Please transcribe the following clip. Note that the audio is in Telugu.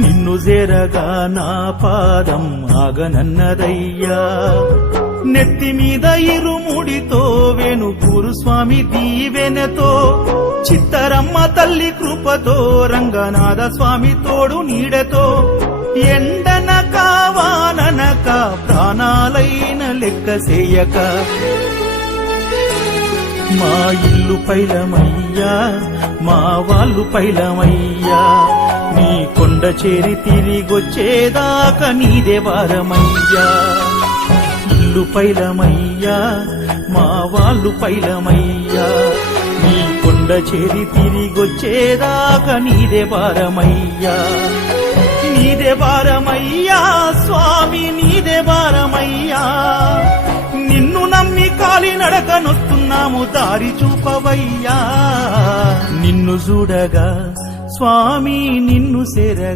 నిన్ను చేరగా నా పాదం ఆగనన్నదయ్యా నెత్తి మీద ఇరుముడితో వేణుగూరు స్వామి దీవెనతో చిత్తరమ్మ తల్లి కృపతో రంగనాథ స్వామి తోడు నీడతో ఎండనక వాననక ప్రాణాలైన లెక్క చేయక మా ఇల్లు పైలమయ్యా మా వాళ్ళు పైలమయ్యా నీ కొండ చేరి తిరిగొచ్చేదాకా నీదే వారమయ్యా ఇల్లు పైలమయ్యా మా వాళ్ళు పైలమయ్యా నీ కొండ చేరి తిరిగొచ్చేదాకా నీదే వారమయ్యా నీదే వారమయ్యా స్వామి నీదే వారమయ్యా నిన్ను నమ్మి కాలి నడకనొస్తున్నాము దారి చూపవయ్యా నిన్ను చూడగా స్వామి నిన్ను సేరగా